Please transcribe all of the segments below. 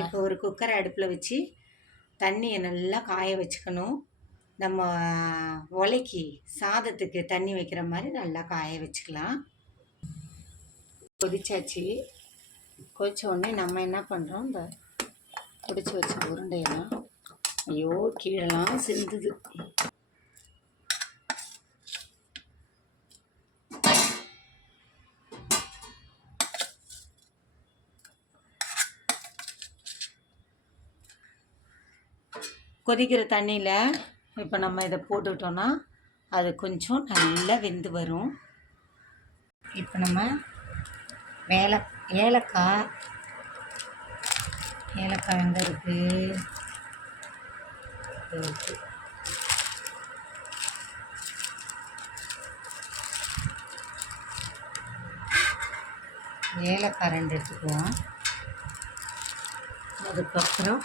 இப்போ ஒரு குக்கரை அடுப்பில் வச்சு தண்ணியை நல்லா காய வச்சுக்கணும். நம்ம உலைக்கு சாதத்துக்கு தண்ணி வைக்கிற மாதிரி நல்லா காய வச்சுக்கலாம். கொதிச்சாச்சு. கொதிச்ச உடனே நம்ம என்ன பண்ணுறோம், இந்த பிடிச்சி வச்ச உருண்டையெல்லாம் ஐயோ கீழெல்லாம் சிந்துது. கொதிக்கிற தண்ணியில் இப்போ நம்ம இதை போட்டுக்கிட்டோன்னா அது கொஞ்சம் நல்லா வெந்து வரும். இப்போ நம்ம ஏலக்காய் எங்கே இருக்குது, ஏலக்காய் 2 எடுத்துக்குவோம். அதுக்கப்புறம்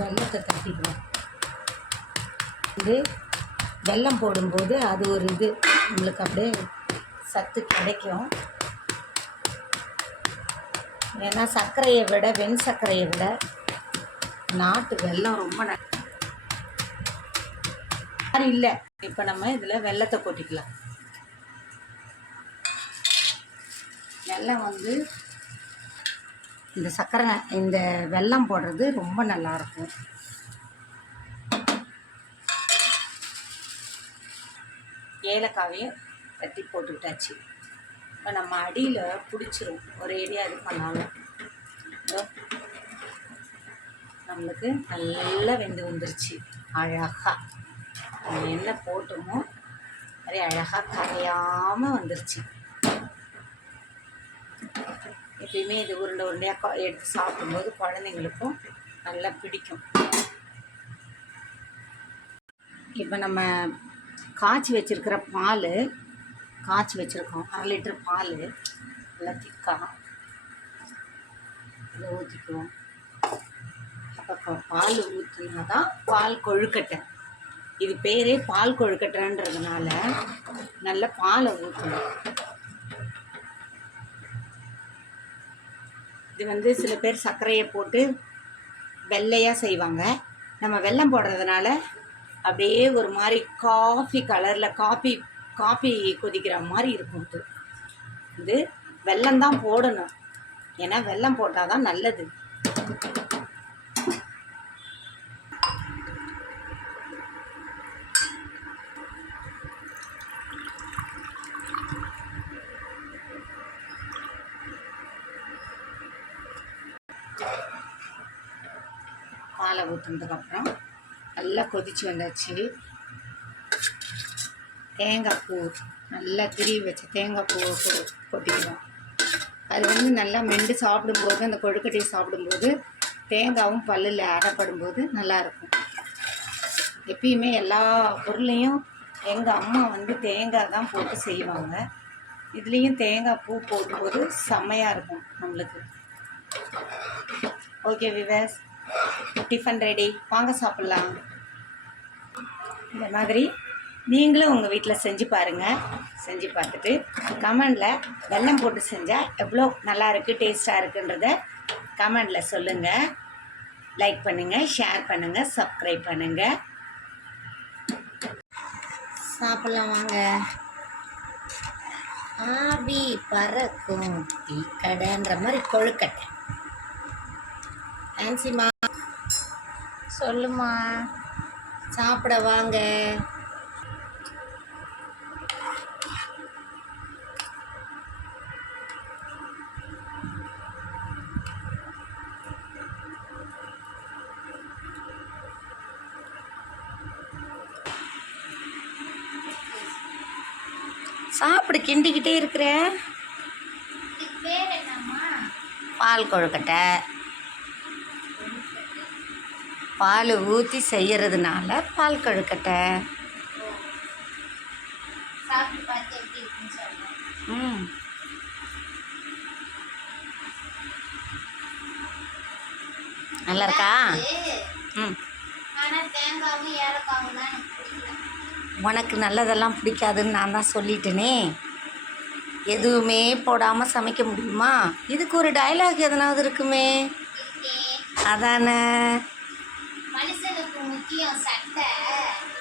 வெல்லத்தை தட்டிக்குவோம். இது வெல்லம் போடும்போது அது ஒரு இது நம்மளுக்கு அப்படியே சத்து கிடைக்கும். ஏன்னா சர்க்கரையை விட வெண் சர்க்கரையை விட நாட்டு வெல்லம் ரொம்ப இல்லை. இப்போ நம்ம இதில் வெல்லத்தை கொட்டிக்கலாம். வெல்லம் இந்த சர்க்கரை இந்த வெல்லம் போடுறது ரொம்ப நல்லாயிருக்கும். ஏலக்காவையும் தட்டி போட்டுக்கிட்டாச்சு. இப்போ நம்ம அடியில் பிடிச்சிரும், ஒரு ஏரியா இது பண்ணாலும் நம்மளுக்கு நல்லா வெந்து வந்துருச்சு. அழகாக நம்ம என்ன போட்டோமோ அதே அழகாக கரையாமல் வந்துருச்சு. எப்பயுமே இது உருண்டையாக எடுத்து சாப்பிடும்போது குழந்தைங்களுக்கும் நல்லா பிடிக்கும். இப்போ நம்ம காய்ச்சி வச்சுருக்கிற பால் காய்ச்சி வச்சுருக்கோம், 1/2 லிட்டர் பால் நல்லா திக்காக இதை ஊற்றிக்குவோம். அப்போ பால் ஊற்றினா தான் பால் கொழுக்கட்டை. இது பேரே பால் கொழுக்கட்டைன்றதுனால நல்ல பாலை ஊற்றணும். இது சில பேர் சர்க்கரையை போட்டு வெள்ளையாக செய்வாங்க. நம்ம வெல்லம் போடுறதுனால அப்படியே ஒரு மாதிரி காஃபி கலரில் காஃபி கொதிக்கிற மாதிரி இருக்கும். இது வெல்லம் தான் போடணும், ஏன்னா வெல்லம் போட்டால் தான் நல்லது. பாலை ஊற்றுனதுக்கப்புறம் நல்லா கொதிச்சு வந்தாச்சு. தேங்காய் பூ நல்லா திருவி வச்ச தேங்காய் பூவை கொட்டிக்குவோம். அது நல்லா மெண்டு சாப்பிடும்போது, அந்த கொழுக்கட்டையை சாப்பிடும்போது தேங்காயும் பல்லில் அரைப்படும்போது நல்லாயிருக்கும். எப்பயுமே எல்லா பொருளையும் எங்கள் அம்மா தேங்காய் தான் போட்டு செய்வாங்க. இதுலேயும் தேங்காய் பூ போடும்போது செம்மையாக இருக்கும் நம்மளுக்கு. ஓகே விவர்ஸ், டிஃபன் ரெடி, வாங்க சாப்பிட்லாம். இந்த மாதிரி நீங்களும் உங்கள் வீட்டில் செஞ்சு பாருங்கள். செஞ்சு பார்த்துட்டு கமெண்டில் வெல்லம் போட்டு செஞ்சால் எவ்வளோ நல்லா இருக்குது, டேஸ்ட்டாக இருக்குன்றத கமெண்டில் சொல்லுங்கள். லைக் பண்ணுங்கள், ஷேர் பண்ணுங்கள், சப்ஸ்கிரைப் பண்ணுங்கள். சாப்பிட்லாம் வாங்க. ஆவி பறக்கும் டீ கடைன்ற மாதிரி கொழுக்கட்டை. ஆன்சிமா சொல்லுமா, சாப்பிட வாங்க. சாப்பிடு, கிண்டிக்கிட்டே இருக்கிற. பால் கொழுக்கட்டை பால் ஊற்றி செய்யறதுனால பால் கொழுக்கட்டை. நல்லா இருக்கா? ஆனால் தேங்காவும் ஏலக்காவும் தான் எனக்கு பிடிக்கல. உனக்கு நல்லதெல்லாம் பிடிக்காதுன்னு நான் தான் சொல்லிட்டேனே, எதுவுமே போடாமல் சமைக்க முடியுமா? இதுக்கு ஒரு டயலாக் எதனாவது இருக்குமே. அதானே. மனுஷனுக்கு முக்கியம் சட்டை.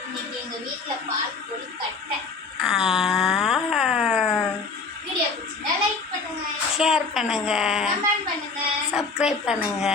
இன்னைக்கு எங்க வீட்டுல பால் கொழுக்கட்டை. வீடியோ பிடிச்சிருந்தா லைக் பண்ணுங்க, ஷேர் பண்ணுங்க, கமெண்ட் பண்ணுங்க. சப்ஸ்கிரைப் பண்ணுங்க.